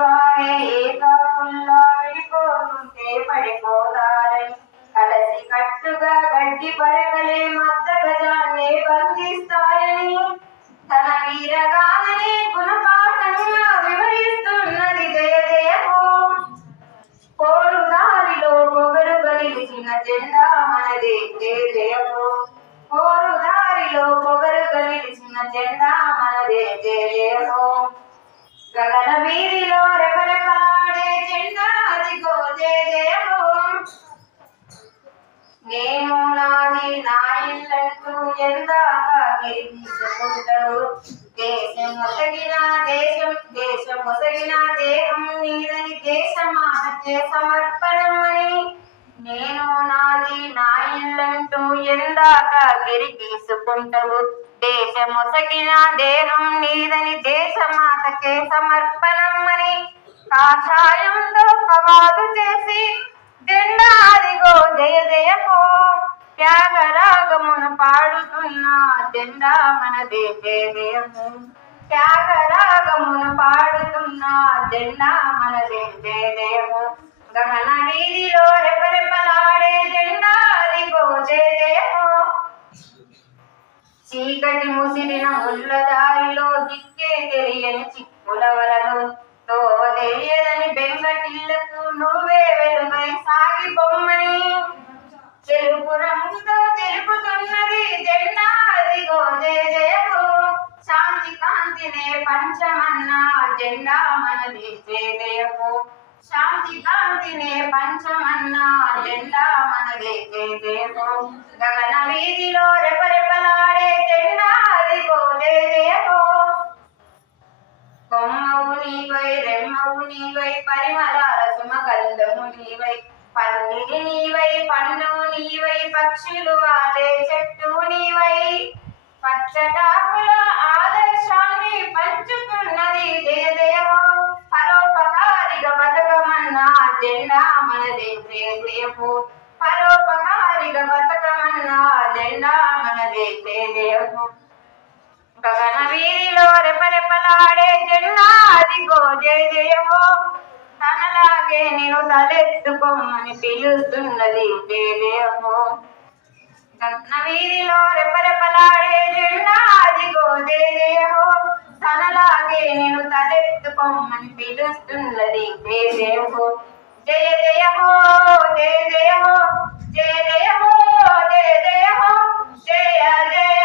వారే ఏకాకుల్లా విడిపోతుంటే పడిపోతారని కలసి కట్టుగా గడ్డి పరకలే మత్త గజాన్నే బంధిస్తాయని తన వీరగాననే గుణపాఠంగా వివరిస్తున్నది జయ జయమో. పోరు దారిలో పొగరు గలిచిన జెండా మనదే జయ జయమో. పోరు దారిలో పొగరు గలిచిన జెండా మనదే జయ జయమో. గగన వీధిలో రెపరెపలాడే జెండా అదిగో జయ జయమో. నేను నాది నా ఇల్లంటూ ఎందాక గిరిగీసుకుంటావు. దేశం మొసగిన దేశం మొసగిన దేహం నీదని దేశమాతకే సమర్పణమని నేను నాది నా ఇల్లంటూ ఎందాక గిరిగీసుకుంటావు. దేశం మొసగిన దేహం నీదని దేశమాతకే సమర్పణమని కాషాయంతో కవాదు చేసి జెండా అదిగో జయ జయమో. త్యాగరాగమును పాడుతున్న జెండా మనదే జయ జయమో. త్యాగరాగమును పాడుతున్న జెండా మనదే జయ జయమో. గగన వీధిలో రెపరెపలాడే జెండా అదిగో జయ జయమో. చీకటి ముసిరిన ముళ్ళ దారిలో దిక్కే తెలియని చిక్కుల వలలో తోవ తెలియదని బెంగటిళ్లకు నువ్వే వెలుగై సాగి బొమ్మని తెలుపు రంగుతో తెలుపుతున్నది జెండా అదిగో జయ జయమో. శాంతి కాంతినే పంచమన్న జెండా మనది జయ జయమో. శాంతి కాంతినే పంచమన్న జెండా మనది జయ జయమో. గగన వీధిలో రెపరెపలాడే జెండా అదిగో జయ జయమో. కొమ్మవు నీవై రెమ్మవు నీవై పరిమళాల సుమగంధము నీవై పన్నిది నీవై పండు నీవై పక్షులు వాలే చెట్టు నీవై పచ్చటాకుల ఆదర్శాన్ని పంచుతున్నది జయ జయమో. పరోపకారిగా బతకమన్న జెండా మనదే జయ జయమో. పరోపకారిగా బతకమన్న జెండా మనదే జయ జయమో. గగన వీధిలో రెపరెపలాడే జెండా అదిగో జయ జయమో. తనలాగే నేను తలెత్తుకోమని పిలుస్తున్నది జయ జయమో. గగన వీధిలో రెపరెపలాడే జెండా అదిగో జయ జయమో. తనలాగే నేను తలెత్తుకోమని పిలుస్తున్నది జయ జయమో. జయ జయమో జయ జయమో జయ జయమో జయ జయమో జయ జయ.